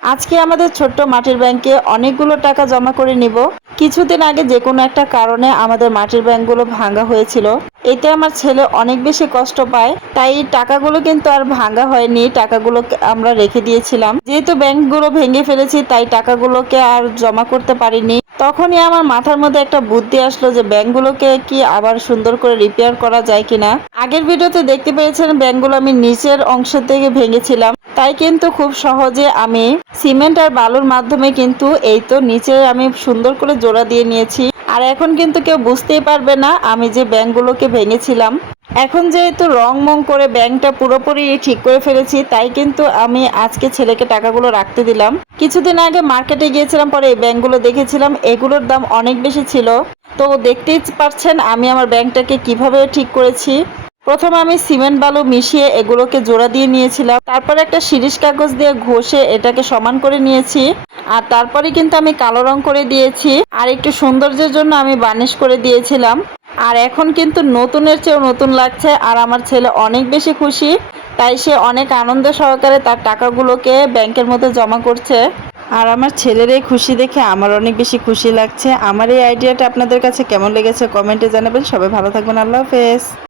আজকে আমাদের ছোট্ট মাটির ব্যাংকে অনেকগুলো টাকা জমা করে নিব। কিছুদিন আগে যে কোনো একটা কারণে আমাদের মাটির ব্যাংকগুলো ভাঙা হয়েছিল। এতে আমার ছেলে অনেক বেশি কষ্ট পায়, তাই টাকাগুলো কিন্তু আর ভাঙা হয়নি, টাকাগুলো আমরা রেখে দিয়েছিলাম। যেহেতু ব্যাংকগুলো ভেঙে ফেলেছি তাই টাকাগুলোকে আর জমা করতে পারিনি। তখনই আমার মাথার মধ্যে একটা বুদ্ধি আসলো যে ব্যাংকগুলোকে কি আবার সুন্দর করে রিপেয়ার করা যায় কিনা। আগের ভিডিওতে দেখতে পেয়েছেন ব্যাংকগুলো আমি নিচের অংশ থেকে ভেঙেছিলাম, তাই কিন্তু খুব সহজে আমি সিমেন্ট আর বালুর মাধ্যমে কিন্তু এই তো নিচে আমি সুন্দর করে জোড়া দিয়ে নিয়েছি। আর এখন কিন্তু কেউ বুঝতেই পারবে না আমি যে ব্যাংকগুলোকে ভেঙেছিলাম। এখন যেহেতু রং মং করে ব্যাংকটা পুরোপুরি ঠিক করে ফেলেছি, তাই কিন্তু আমি আজকে ছেলেকে টাকাগুলো রাখতে দিলাম। কিছুদিন আগে মার্কেটে গিয়েছিলাম, পরে এই ব্যাংকগুলো দেখেছিলাম, এগুলোর দাম অনেক বেশি ছিল। তো দেখতেই পারছেন আমি আমার ব্যাংকটাকে কিভাবে ঠিক করেছি। প্রথমে আমি সিমেন্ট বালু মিশিয়ে এগুলোকে জোড়া দিয়ে নিয়েছিলাম, তারপরে একটা শিরিষ কাগজ দিয়ে ঘষে এটাকে সমান করে নিয়েছি। আর তারপরে কিন্তু আমি কালো রং করে দিয়েছি, আর একটু সৌন্দর্যের জন্য আমি বার্নিশ করে দিয়েছিলাম। আর এখন কিন্তু নতুনের চেয়েও নতুন লাগছে, আর আমার ছেলে অনেক বেশি খুশি, তাই সে অনেক আনন্দ সহকারে তার টাকাগুলোকে ব্যাংকের মধ্যে জমা করছে। আর আমার ছেলের এই খুশি দেখে আমার অনেক বেশি খুশি লাগছে। আমার এই আইডিয়াটা আপনাদের কাছে কেমন লেগেছে কমেন্টে জানাবেন। সবাই ভালো থাকবেন, আল্লাহ হাফেজ।